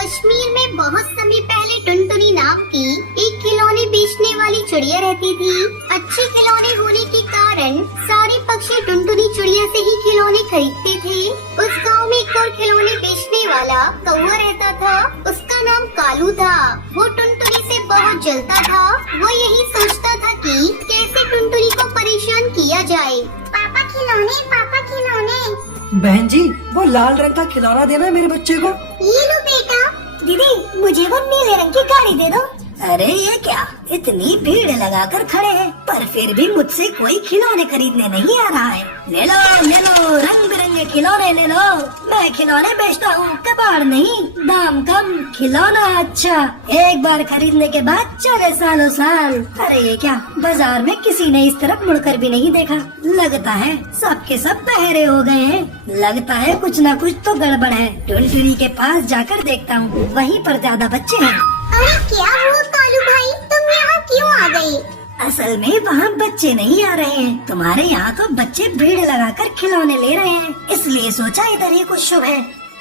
कश्मीर में बहुत समय पहले टुनटुनी नाम की एक खिलौने बेचने वाली चिड़िया रहती थी। अच्छे खिलौने होने के कारण सारे पक्षी टुनटुनी चिड़िया से ही खिलौने खरीदते थे। उस गांव में एक और खिलौने बेचने वाला कौवा रहता था। उसका नाम कालू था। वो टुनटुनी से बहुत जलता था। वो यही सोचता था कि कैसे टुनटुनी को परेशान किया जाए। पापा खिलौने, पापा खिलौने। बहन जी, वो लाल रंग का खिलौना देना मेरे बच्चे को। ये लो बेटा। दीदी, मुझे वो नीले रंग की गाड़ी दे दो। अरे ये क्या, इतनी भीड़ लगाकर खड़े हैं, पर फिर भी मुझसे कोई खिलौने खरीदने नहीं आ रहा है। ले लो रंग बिरंगे खिलौने ले लो। मैं खिलौने बेचता हूँ, कबाड़ नहीं। दाम कम, खिलौना अच्छा, एक बार खरीदने के बाद चले सालों साल। अरे ये क्या, बाजार में किसी ने इस तरफ मुड़कर भी नहीं देखा। लगता है सबके सब बहरे हो गए हैं। लगता है कुछ न कुछ तो गड़बड़ है। टुनटुनी के पास जाकर देखता हूँ, वहीं पर ज्यादा बच्चे हैं। अरे क्या हुआ कालू भाई, तुम यहाँ क्यों आ गए? असल में वहाँ बच्चे नहीं आ रहे हैं। तुम्हारे यहाँ तो बच्चे भीड़ लगाकर खिलौने ले रहे हैं, इसलिए सोचा इधर ही कुछ शुभ है।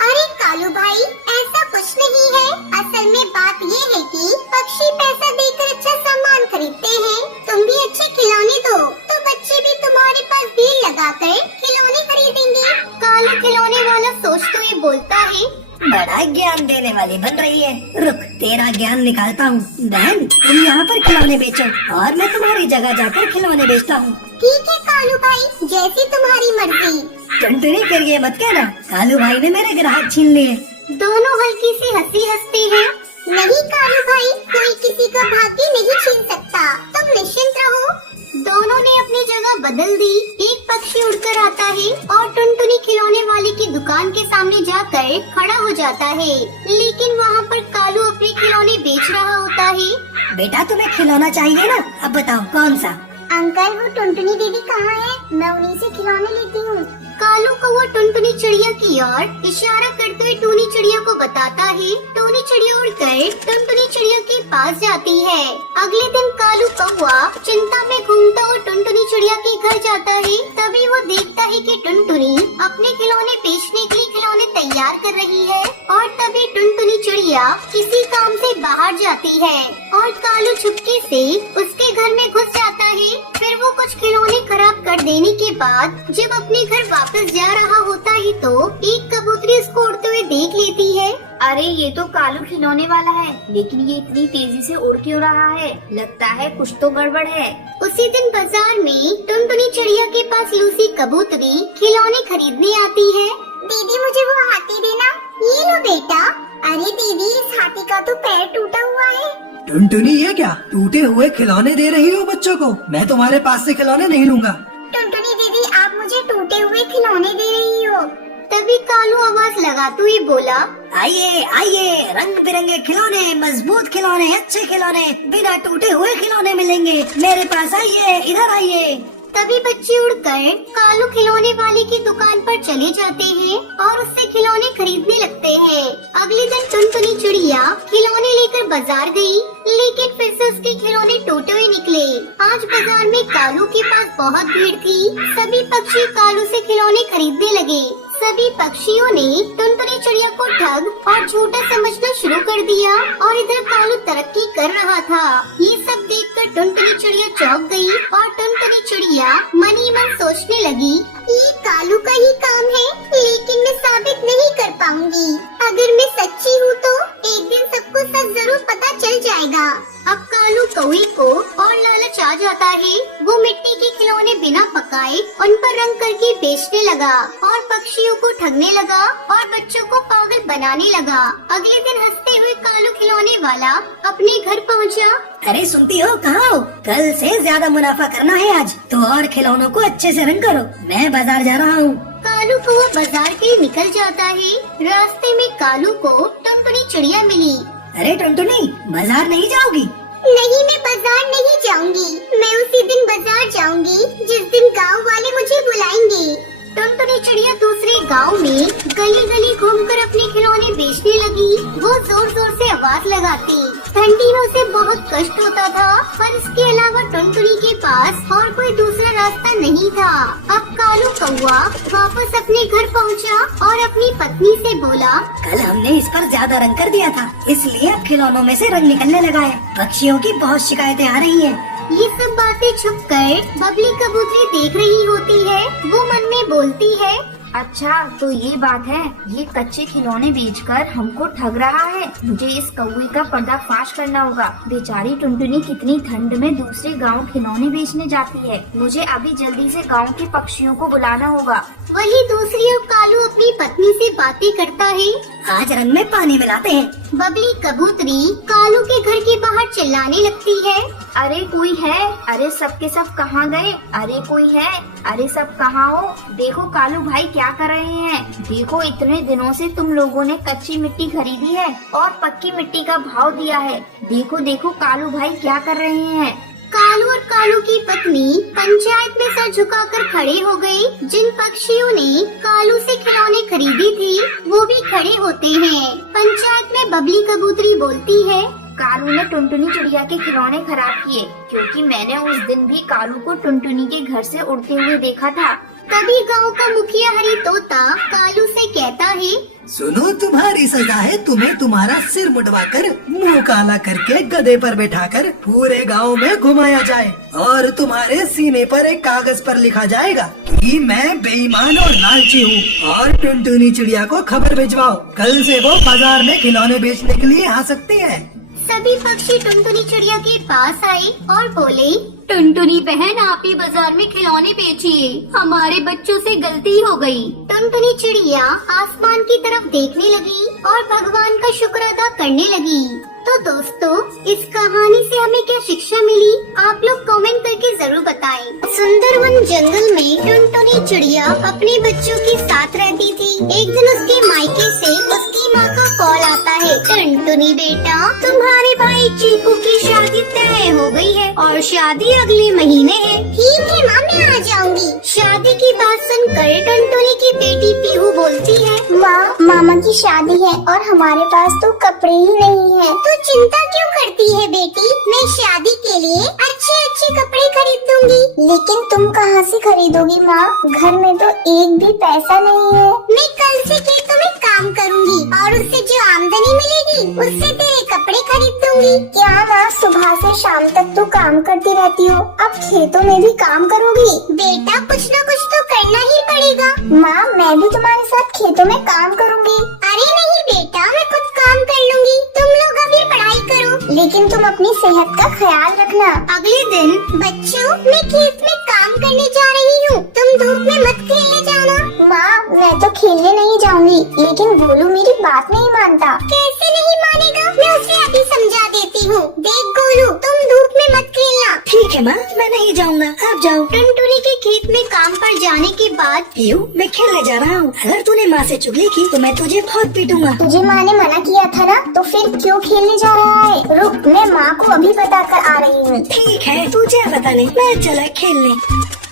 अरे कालू भाई, ऐसा कुछ नहीं है। असल में बात ये है कि पक्षी पैसा देकर अच्छा सामान खरीदते हैं। तुम भी अच्छे खिलौने दो तो बच्चे भी तुम्हारे पास भीड़ लगाकर खिलौने खरीदेंगे। कालू खिलौने वाला सोच तो ये बोलता है। बड़ा ज्ञान देने वाली बन रही है। रुक, तेरा ज्ञान निकालता हूँ। बहन, तुम यहाँ पर खिलौने बेचो और मैं तुम्हारी जगह जाकर खिलौने बेचता हूँ। ठीक है कालू भाई, जैसी तुम्हारी मर्जी। टुनटुनी फिर ये मत कहना कालू भाई ने मेरे ग्राहक छीन लिए। दोनों हल्की सी हंसी हंसते हैं। नहीं कालू भाई, कोई किसी का भाग्य नहीं छीन सकता, तुम निश्चिंत रहो। दोनों ने अपनी जगह बदल दी। एक पक्षी उड़कर आता है और टुनटुनी खिलौने वाले की दुकान के सामने जाकर खड़ा हो जाता है। लेकिन वहाँ पर कालू अपने खिलौने बेच रहा होता है। बेटा, तुम्हें खिलौना चाहिए ना? अब बताओ कौन सा? अंकल, वो टुनटुनी दीदी कहाँ है? मैं उन्हीं से खिलौने लेती हूँ। कालू को वो टुनटुनी चिड़िया की ओर इशारा करते हुए टूनी चिड़िया को बताता है। टूनी चिड़िया उड़कर टुनटुनी चिड़िया के पास जाती है। अगले दिन कालू कौवा चिंता में घूमता हुआ टुनटुनी चिड़िया के घर जाता है। तभी वो देखता है कि टुनटुनी अपने खिलौने बेचने के लिए खिलौने तैयार कर रही है। और तभी टुनटुनी चिड़िया किसी काम से बाहर जाती है और कालू छुपके से उसके घर में घुस जाता है। फिर वो कुछ खिलौने खराब कर देने के बाद जब अपने घर वापस जा रहा होता है तो एक कबूतरी उसको उड़ते हुए देख लेती है। अरे ये तो कालू खिलौने वाला है, लेकिन ये इतनी तेजी से उड़ क्यों रहा है? लगता है कुछ तो गड़बड़ है। उसी दिन बाजार में टुनटुनी चिड़िया के पास लूसी कबूतरी खिलौने खरीदने आती है। दीदी, मुझे वो हाथी देना। ये लो बेटा। अरे दीदी, इस हाथी का तो पैर टूटा हुआ है। टुनटुनी, ये क्या टूटे हुए खिलौने दे रही हो बच्चों को? मैं तुम्हारे पास से खिलौने नहीं लूंगा। टुनटुनी दीदी, आप मुझे टूटे हुए खिलौने दे रही हो। तभी कालू आवाज लगाते हुए बोला, आइए आइए, रंग बिरंगे खिलौने, मजबूत खिलौने, अच्छे खिलौने, बिना टूटे हुए खिलौने मिलेंगे। मेरे पास आइए, इधर आइए। तभी बच्चे उड़कर कालू खिलौने वाले की दुकान पर चले जाते हैं और उससे खिलौने खरीदने लगते हैं। अगले दिन टुनटुनी चिड़िया खिलौने लेकर बाजार गई, लेकिन फिर से उसके खिलौने टूटे हुए निकले। आज बाजार में कालू के पास बहुत भीड़ थी। सभी पक्षी कालू से खिलौने खरीदने लगे। सभी पक्षियों ने टुनटुनी चिड़िया को ठग और झूठा समझना शुरू कर दिया और इधर कालू तरक्की कर रहा था। ये सब देखकर टुनटुनी चिड़िया चौंक गई और टुनटुनी चिड़िया मन ही मन सोचने लगी, ये कालू का ही काम है, लेकिन मैं साबित नहीं कर पाऊंगी। अगर मैं सच्ची हूँ तो एक दिन सबको सच जरूर पता चल जाएगा। अब कालू कौवे को और लालच आ जाता है। वो मिट्टी के खिलौने बिना पकाए उन पर रंग करके बेचने लगा और पक्षियों को ठगने लगा और बच्चों को पागल बनाने लगा। अगले दिन हंसते हुए कालू खिलौने वाला अपने घर पहुंचा। अरे सुनती हो, कहाँ हो? कल से ज्यादा मुनाफा करना है आज, तो और खिलौनों को अच्छे से रंग करो। मैं बाजार जा रहा हूँ। कालू को वो बाजार के लिए निकल जाता है। रास्ते में कालू को टुनटुनी चिड़िया मिली। अरे टुनटुनी, बाजार नहीं जाओगी? नहीं, मैं बाजार नहीं जाऊंगी। मैं उसी दिन बाजार जाऊंगी जिस दिन गांव वाले मुझे बुलाएंगे। टुनटुनी चिड़िया दूसरे गांव में गली गली घूमकर अपने खिलौने बेचने लगी। वो जोर जोर से आवाज लगाती। ठंडी में उसे बहुत कष्ट होता था, पर इसके अलावा टुनटुनी के पास और कोई दूसरा रास्ता नहीं था। अब कालू कौआ वापस अपने घर पहुंचा और अपनी पत्नी से बोला, कल हमने इस पर ज्यादा रंग कर दिया था, इसलिए अब खिलौनों में से रंग निकलने लगा है। पक्षियों की बहुत शिकायतें आ रही हैं। ये सब बातें छुपकर बबली कबूतरी देख रही होती है। वो मन में बोलती है, अच्छा तो ये बात है, ये कच्चे खिलौने बेचकर हमको ठग रहा है। मुझे इस कौवे का पर्दाफाश करना होगा। बेचारी टुनटुनी कितनी ठंड में दूसरे गांव खिलौने बेचने जाती है। मुझे अभी जल्दी से गांव के पक्षियों को बुलाना होगा। वही दूसरी ओर कालू अपनी पत्नी से बातें करता है। आज रंग में पानी मिलाते हैं। बबली कबूतरी कालू के घर के बाहर चिल्लाने लगती है, अरे कोई है, अरे सबके सब कहाँ गए, अरे कोई है, अरे सब कहाँ हो। देखो कालू भाई क्या कर रहे हैं। देखो इतने दिनों से तुम लोगों ने कच्ची मिट्टी खरीदी है और पक्की मिट्टी का भाव दिया है। देखो देखो कालू भाई क्या कर रहे हैं। कालू और कालू की पत्नी पंचायत में सर झुकाकर खड़े हो गए। जिन पक्षियों ने कालू से खिलौने खरीदी थी वो भी खड़े होते हैं। पंचायत में बबली कबूतरी बोलती है, कालू ने टुनटुनी चिड़िया के खिलौने खराब किए, क्योंकि मैंने उस दिन भी कालू को टुनटुनी के घर से उड़ते हुए देखा था। तभी गांव का मुखिया हरी तोता कालू से कहता है, सुनो, तुम्हारी सजा है, तुम्हें तुम्हारा सिर मुड़वाकर मुंह काला करके गधे पर बैठाकर पूरे गांव में घुमाया जाए और तुम्हारे सीने पर एक कागज पर लिखा जाएगा कि मैं बेईमान और लालची हूँ। और टुनटुनी चिड़िया को खबर भिजवाओ, कल से वो बाजार में खिलौने बेचने के लिए आ सकती है। सभी पक्षी टुनटुनी चिड़िया के पास आए और बोले, टुनटुनी बहन, आप ही बाजार में खिलौने बेचिए, हमारे बच्चों से गलती हो गई। टुनटुनी चिड़िया आसमान की तरफ देखने लगी और भगवान का शुक्र अदा करने लगी। तो दोस्तों, इस कहानी से हमें क्या शिक्षा मिली, आप लोग कमेंट करके जरूर बताएं। सुंदरवन जंगल में टुनटुनी चिड़िया अपने बच्चों के साथ रहती थी। एक दिन उसके मायके से उसकी माँ का कॉल आता है, टुनटुनी बेटा, तुम्हारे भाई चीकू की शादी तय हो गई है और शादी अगले महीने है। ठीक है माँ, मैं आ जाऊंगी। शादी की बात सुनकर टुनटुनी की बेटी पीहू बोलती है, माँ, मामा की शादी है और हमारे पास तो कपड़े ही नहीं है। तो चिंता क्यों करती है बेटी, मैं शादी के लिए अच्छे अच्छे कपड़े खरीद दूंगी। लेकिन तुम कहाँ से खरीदोगी माँ, घर में तो एक भी पैसा नहीं है। मैं कल से खेतों में काम करूंगी और उससे जो आमदनी मिलेगी उससे तेरे कपड़े खरीद दूंगी। क्या माँ, सुबह से शाम तक तो काम करती रहती हो, अब खेतों में भी काम करोगी? बेटा कुछ न कुछ तो करना ही पड़ेगा। माँ, मैं भी तुम्हारे साथ खेतों में काम करूंगी। अरे नहीं बेटा, मैं खुद काम कर लूंगी, तुम लोग अभी पढ़ाई करो। लेकिन तुम अपनी सेहत का ख्याल रखना। अगले दिन, बच्चों, मैं खेत में काम करने जा रही हूँ, तुम धूप में मत खेलने जाना। माँ, मैं तो खेलने नहीं जाऊंगी, लेकिन गोलू मेरी बात नहीं मानता। कैसे नहीं मानेगा, मैं उसे अभी समझा देती हूँ। देख गोलू, तुम धूप में मत खेलना। ठीक है माँ, मैं नहीं जाऊँगा, आप जाओ। टुनटुनी के खेत में काम पर जाने के बाद, पीहू, मैं खेलने जा रहा हूँ, अगर तूने माँ से चुगली की तो मैं तुझे बहुत पीटूंगा। तुझे माँ ने मना किया था ना, तो फिर क्यों खेलने जा रहा है? रुक, मैं माँ को अभी बता कर आ रही हूँ। ठीक है, तुझे बताने, मैं चला खेलने।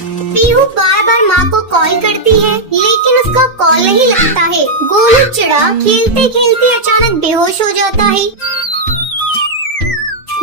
पीहू बार बार माँ को कॉल करती है, लेकिन उसका कॉल नहीं लगता है। गोलू चिड़ा खेलते खेलते अचानक बेहोश हो जाता है।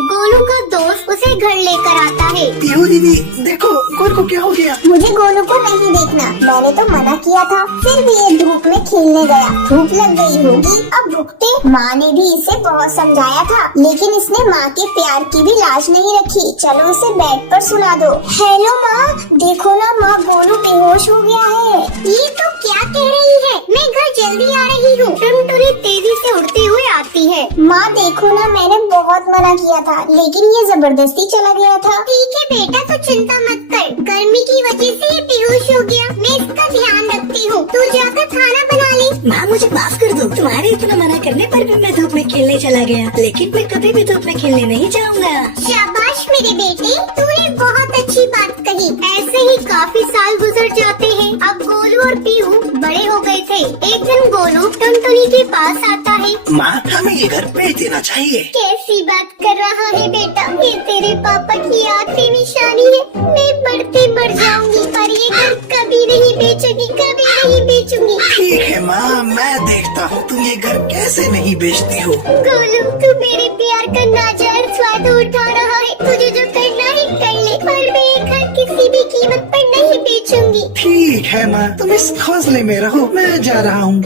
गोलू का दोस्त उसे घर लेकर आता है। पीहू दीदी, देखो गोलू को क्या हो गया। मुझे गोलू को नहीं देखना, मैंने तो मना किया था, फिर भी ये धूप में खेलने गया। धूप लग गई होगी, अब भुगते। माँ ने भी इसे बहुत समझाया था, लेकिन इसने माँ के प्यार की भी लाज नहीं रखी। चलो इसे बेड पर सुला दो। हेलो माँ, देखो ना माँ, गोलू बेहोश हो गया है। ये तो क्या कह रही है, मैं घर जल्दी आ रही हूँ। टुनटुनी तेजी से उड़ते हुए आती है। माँ देखो ना, मैंने बहुत मना किया था, लेकिन ये जबरदस्ती चला गया था। ठीक है बेटा, तो चिंता मत कर, गर्मी की वजह से ये बेहोश हो गया, मैं इसका ध्यान रखती हूँ। तू जाकर खाना बना ले। माँ, मुझे माफ कर दो, तुम्हारे इतना मना करने पर भी मैं धूप में खेलने चला गया, लेकिन मैं कभी भी धूप में खेलने नहीं जाऊँगा। शाबाश मेरे बेटे, तूने बहुत अच्छी बात कही। ऐसे ही काफी साल गुजर जाते हैं। अब गोलू और पीहू बड़े हो गए थे। एक दिन गोलू टुनटुनी के पास आता है। माँ, हमें ये घर बेच देना चाहिए। कैसी बात कर रहा है बेटा? ये तेरे पापा की आखिरी निशानी है। मैं बढ़ते बढ़ जाऊंगी पर ये घर कभी नहीं बेचूंगी, कभी नहीं बेचूंगी। ठीक है माँ, मैं देखता हूँ तुम ये घर कैसे नहीं बेचती हो। गोलू, तू मेरे प्यार का नाजायज स्वाद उठा रहा है। तुझे जो करना है कर ले, पर मैं ये घर किसी भी कीमत पर नहीं बेचूंगी। ठीक है माँ, तुम इस हौसले में रहो, मैं जा रहा हूँ।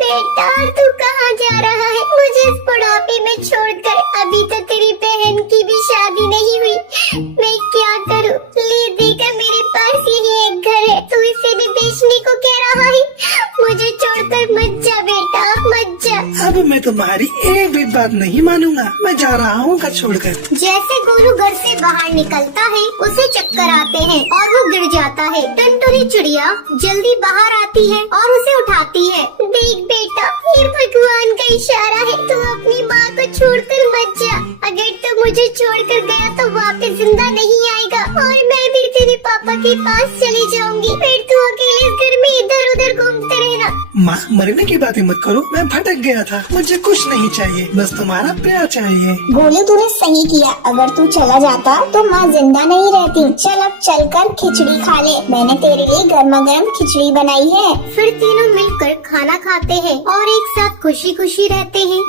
बेटा, तू कहाँ जा रहा है? मुझे इस बुढ़ापे में छोड़कर। अभी तो तेरी बहन की भी शादी नहीं हुई। मैं क्या करूँ? ले देखा, मेरे पास यही एक घर है। तू इसे भी बेचने को कह रहा है? मुझे छोड़कर मत जा बेटा, मत जा। अब मैं तुम्हारी एक भी बात नहीं मानूंगा। मैं जा रहा हूँ घर छोड़कर। जैसे गोलू घर से बाहर निकलता है, उसे चक्कर आते हैं और वो गिर जाता है। टुनटुनी चिड़िया जल्दी बाहर आती है और उसे उठाती है। देख बेटा, ये भगवान का इशारा है। तू अपनी माँ को छोड़कर मत जा। अगर तू मुझे छोड़कर गया तो वापस जिंदा नहीं आएगा और मैं भी तेरे पापा के पास चली जाऊंगी। फिर तू अकेले इस घर में इधर उधर घूमते रहना। माँ, मरने की बातें मत करो। मैं भटक गया था। मुझे कुछ नहीं चाहिए, बस तुम्हारा प्यार चाहिए। गोलू, तूने सही किया। अगर तू चला जाता तो माँ जिंदा नहीं रहती। चल अब चलकर खिचड़ी खा ले। मैंने तेरे लिए गर्मा गर्म खिचड़ी बनाई है। फिर तीनों मिलकर खाना खाते हैं और एक साथ खुशी खुशी रहते हैं।